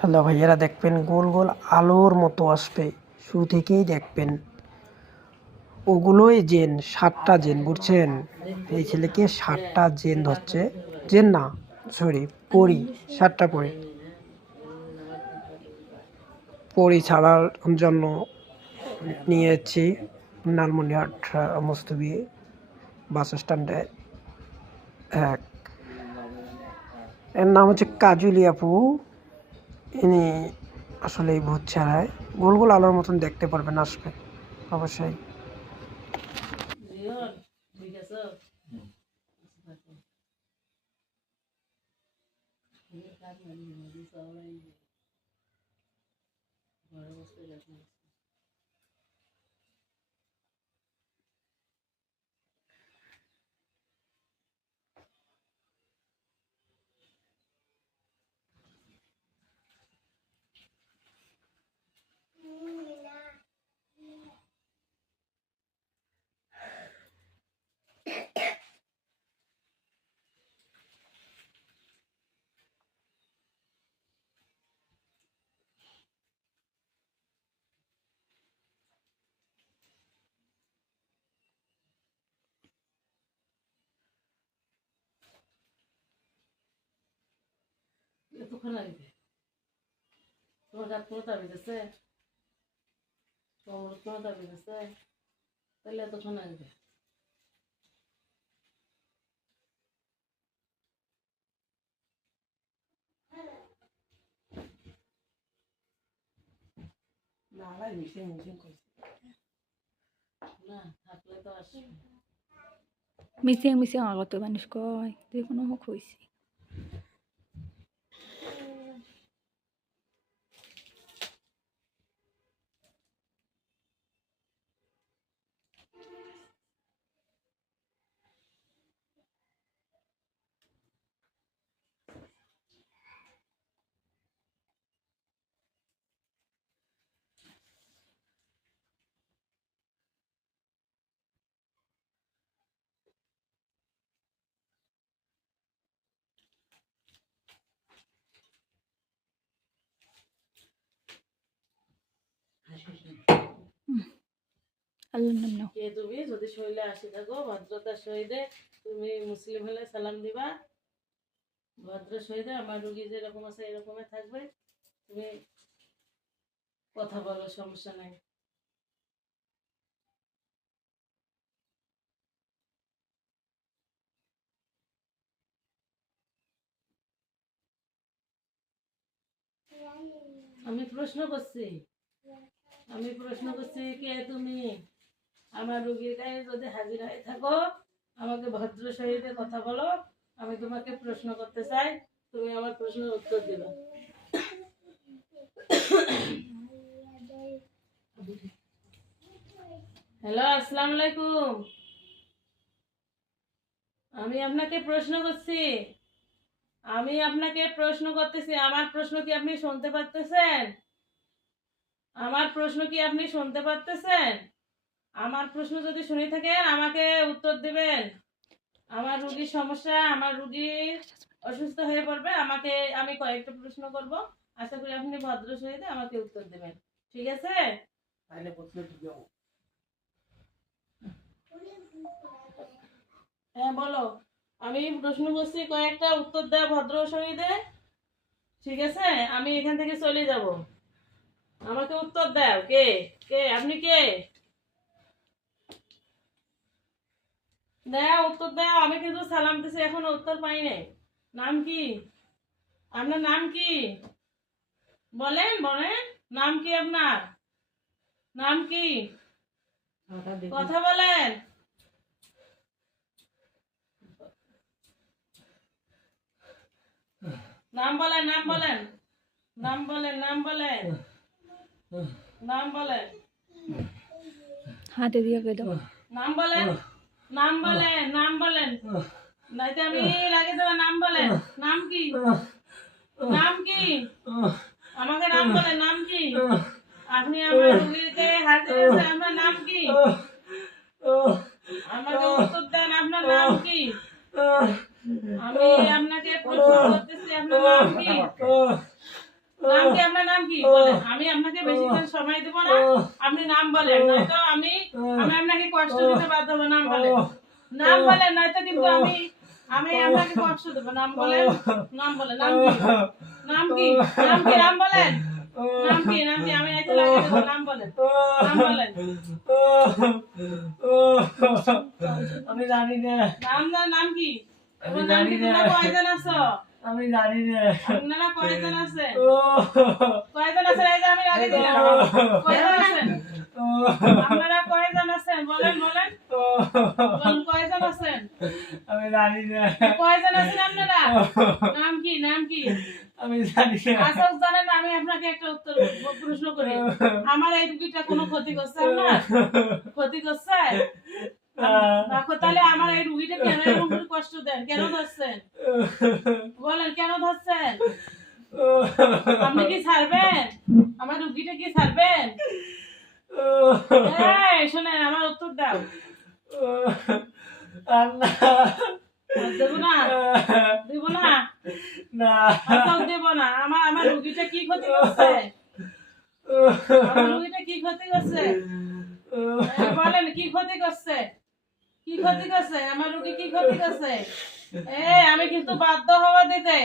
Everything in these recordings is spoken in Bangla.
হ্যালো ভাইয়েরা, দেখবেন গোল গোল আলোর মতো আসবে, শুরু থেকেই দেখবেন। ওগুলোই জেন, 7টা জেন, বুঝছেন? এই ছেলেকে 7টা জেন ধরছে, জেন না সরি পরি, 7টা পরি ছাড়ার জন্য নিয়ে যাচ্ছি লালমনিরহাট মুস্তফি বাস স্ট্যান্ডে। এর নাম হচ্ছে কাজুলি আপু। ইনি আসলে এই ভূত ছাড়ায় গোল গোল আলোর মতন দেখতে পারবেন, আসবে অবশ্যই। এতক্ষণ লাগবে তোমার রাত কোনো দাবি দিচ্ছে, তোমার কোনো দাবি দিচ্ছে, তাহলে এতক্ষণ লাগবে। না ভাই মিশিং করছি না, থাকলে তো আসবে। মিশিং আগত মানুষ কয় যে কোনো হোক হয়েছে। আল্লাহর নাম নাও। কে তুমি যদি শরীরে আসে থাকো ভদ্রতার সহিতে তুমি মুসলিম হলে সালাম দিবা, ভদ্র সহিতে আমার রুগী যেরকম আছে এরকমই থাকবে, তুমি কথা বলো, সমস্যা নাই। আমি প্রশ্ন করছি কে তুমি? আমার রুগীর গায়ে যদি হাজির হয়ে থাকো আমাকে ভদ্র সহিতে কথা বলো, আমি তোমাকে প্রশ্ন করতে চাই, তুমি আমার প্রশ্নের উত্তর দিবা। হ্যালো, আসসালামু আলাইকুম। আমি আপনাকে প্রশ্ন করতেছি, আমার প্রশ্ন কি আপনি শুনতে পারতেছেন? আমার প্রশ্ন যদি শুনে থাকেন আমাকে উত্তর দিবেন। আমার রুগীর সমস্যা, আমার রুগী অসুস্থ হয়ে পড়বে, আমি কয়েকটা প্রশ্ন করব, আশা করি আপনি ভদ্র সহিতে আমাকে উত্তর দিবেন, ঠিক আছে? হ্যাঁ বলো, আমি প্রশ্ন করছি, কয়েকটা উত্তর দাও ভদ্র সহিতে, ঠিক আছে? আমি এখান থেকে চলে যাব, আমাকে উত্তর দাও। কে কে আপনি কে? দাও উত্তর দাও, আমি কিন্তু সালাম দিছি এখনো উত্তর পাই নাই। নাম কি আপনার? নাম কি বলেন নাম কি আপনার? নাম কি? কথা বলেন। নাম বলেন নাম বলেন নাম বলেন নাম বলেন নাম বলেন হাতে দিয়ে কে দাও। নাম বলেন নাম বলেন নাইতে আমি লাগে দেবো। নাম বলেন, নাম কি? নাম কি? আমাকে নাম বলেন, নাম কি? আপনি আমার রুগীকে হাজির হয়েছে, আপনার নাম কি? আমাকে উত্তর দেন, আপনার নাম কি? আমি আপনাকে প্রশ্ন করতেছি, আপনার নাম কি? নাম কি? আপনার নাম কি বলেন? আমি আপনাকে বেশিক্ষণ সময় দেব না, আপনি নাম বলেন, নয়তো আমি আপনাকে কষ্ট দিতে বাধ্য হবো। নাম বলেন, নাম বলেন, নয়তো কিন্তু আমি আপনাকে কষ্ট দেবো। নাম বলেন, নাম বলেন, নাম কি? নাম কি? নাম কি? নাম বলেন, নাম কি? নাম কি? আমি নয়তো লাগিয়ে দেবো। নাম বলেন, নাম বলেন। আমি জানি না, নাম কি? আমি তোমার নাম কি? জানি না। তোমরা কয়জন আছো? আমি জানি না। আপনারা কয়জন আছেন? ও কয়জন আছেন? এই যে আমি লাগিয়ে দিলাম। কয়জন আছেন? আপনারা কয়জন আছেন? বলেন, বলেন, বলেন, কয়জন আছেন? আমি জানি না। কয়জন আছেন আপনারা? নাম কি? নাম কি? আমি জানি না। আসল জানেন, আমি আপনাকে একটা প্রশ্ন করি। আমার এই রুগীটা কোনো ক্ষতি করছে আপনার? ক্ষতি করছে? তাহলে আমার এই রুগীটা কেন এরকম করে কষ্ট দেন? কেন ধরছেন? বলেন, কেন ধরছেন? আপনি কি ছাড়বেন? আমার রুগীটা কি ছাড়বেন? এই শোনেন, আমার উত্তর দাও। দেবো না, দেবো না, না, দেবো না। আমার রুগীটা কি ক্ষতি করছে? আমার রুগীটা কি ক্ষতি করছে? বলেন, কি ক্ষতি করছে? কি ক্ষতি করছে? আমার রুগী কি ক্ষতি করছে? আমি কিন্তু বাধ্য হওয়া দিতে।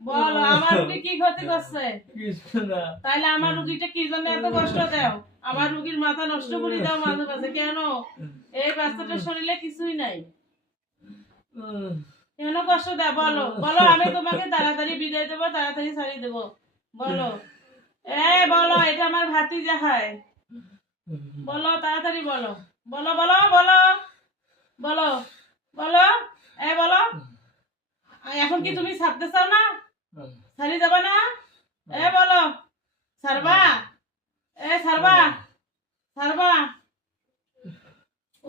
বলো, আমার রুগী কি ক্ষতি করছে? কিছু না। তাইলে আমার রুগীটা কি জন্য এত কষ্ট দাও? আমার রুগীর মাথা নষ্ট করে দাও মাঝে মাঝে কেন? এই বাচ্চাটার শরীরে কিছুই নাই, কেন কষ্ট দাও? বলো, বলো, আমি তোমাকে তাড়াতাড়ি বিদায় দেবো, তাড়াতাড়ি ছাড়িয়ে দেবো। বলো, বলো, এটা আমার ভাতিজা হয়। বলো, তাড়াতাড়ি বলো, বলো, বলো, বলো, বলো, বলো, বলো। এখন কি তুমি ছাড়তে চাও না? ছাড়িয়ে যাবে না? বলো, ছাড়বা? ছাড়বা? ছাড়বা?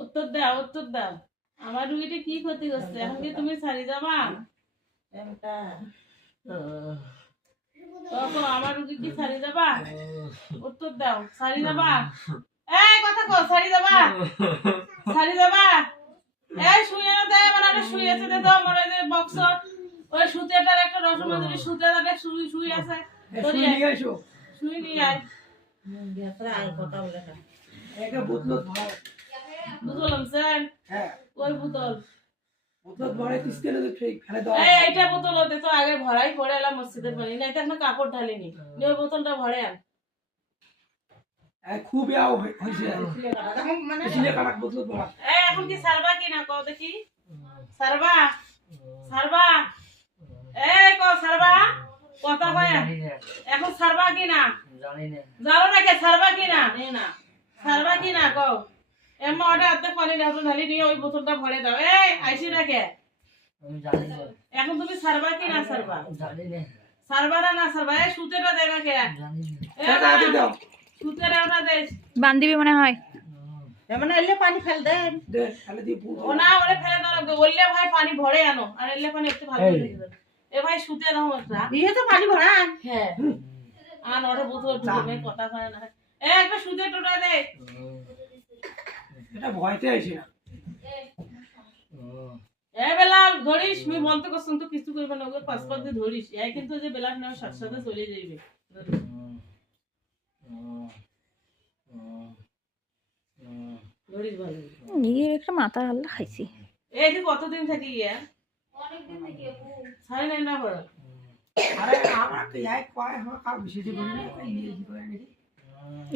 উত্তর দাও, উত্তর দাও। আমার রুগীটা কি ক্ষতি করছে? এখন কি তুমি ছাড়িয়ে যাবা? তখন আমার রুগী কি ছাড়িয়ে যাবা? উত্তর দাও, ছাড়িয়ে যাবা? কথা কও, ছাড়িয়ে যাবা? ছাড়িয়ে যাবা? শুয়ে না দেয়, মানে শুয়ে আছে, দে দাও আমার যে বক্স, ওই সুতেটার একটা রসমাজুরি সুতেটার শুই আছে, শুই নিয়ে আয়। বুতল আনছেন? ওই বুতল, এইটা বোতল হতে তো আগে ভরাই পড়ে এলাম মসজিদের পানি, নাই তো এখন কাপড় ঢালিনি। ওই বোতলটা ভরে আন। খুব হয়েছে এখন কি সারবা কি না কও দেখি? সারবা? সারবা? কও সারবা? কথা কয় এখন সারবা কি না? জানি না। জানো না কে সারবা কি না? সারবা কি না কও? এম্মা ওটা অর্ধেক পানি ঢালি নিয়ে ওই বোতলটা ভরে দাও। আইসি রাখে। আমি জানি না। এখন তুমি সারবা কি না সারবা? জানি না। সারবা না সারবা? সুতেটা দেবে কে? জানি না। সুতেরা ওটা দে। বান্দিবি মনে হয়। মানে এলে পানি ফেল দেন। ও না, ওরে ফেলে দাও লাগবে। বললে ভাই পানি ভরে আনো, আর এলে পানি একটু ভালো করে দিবেন। ভাই সুতে দাও একটা। দিয়ে তো পানি ভরান। হ্যাঁ। আন ওরে বুঝো তুমি কথা কয় না। একটা সুতে টোটা দে। এটা ভয়তে আইছি না। বেলাল ধরিস, আমি বলতে কসম তো কিছু করবে না, ওকে পাঁচ দিয়ে ধরিস। কিন্তু যে বেলাল না সাথে সাথে চলে যাইবে। ধরিস ভালো। নিজের একটা মাথা আল্লাহ খাইছি। এই যে কতদিন থাকি গিয়া? অনেকদিন থাকি আপু। ছাড়ে নাই না বড়। আরে আমার তো এক কয় আমার কাল বেশি দিন করে না, ইংরেজি করে নাকি?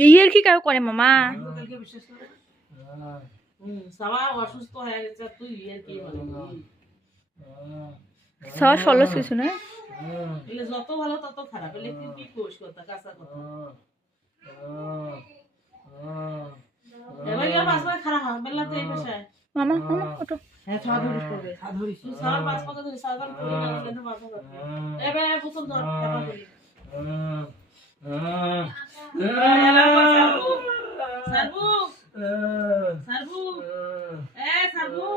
ইয়ের কি কাউ করে মামা? লোকালকে বিশ্বাস করে না? সবাই অসুস্থ হয়ে গেছে, তুই এর কি বলে? সব ষোলো শিশু না? এলে যত ভালো তত খারাপ। এলে কি কোষ কথা, কাঁচা কথা। এবার গিয়ে পাঁচ পাকে খারাপ হয়, বেলাতে এই পেশায়। মামা মামা ওটো। হ্যাঁ, ছা ধরিস করবে। ছা ধরিস। তুই সারা পাঁচ পাকে ধরিস, সারাদিন পুরি না কিন্তু মাথা ধরতে। এবার বোতল ধর, টাকা করি। সারবু, সারবু, সারবু।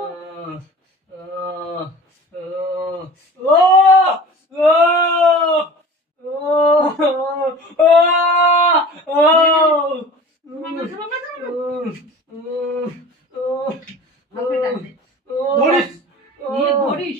ধরিস। ধরিস।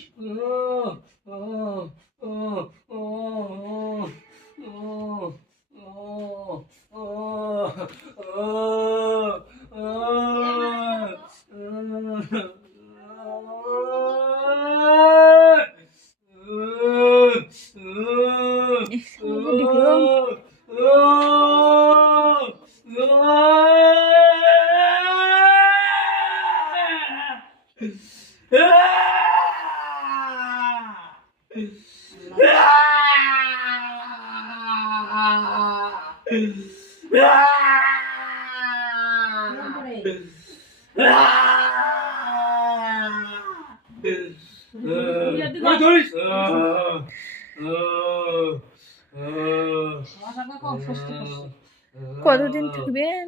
কতদিন থাকবেন?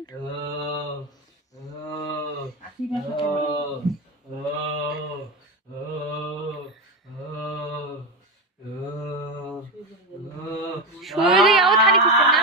শরীরে যাও থানি খুঁজছেন না?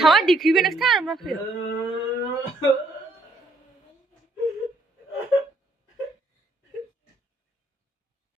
সাওয়া দিখিবেন একটা আমরা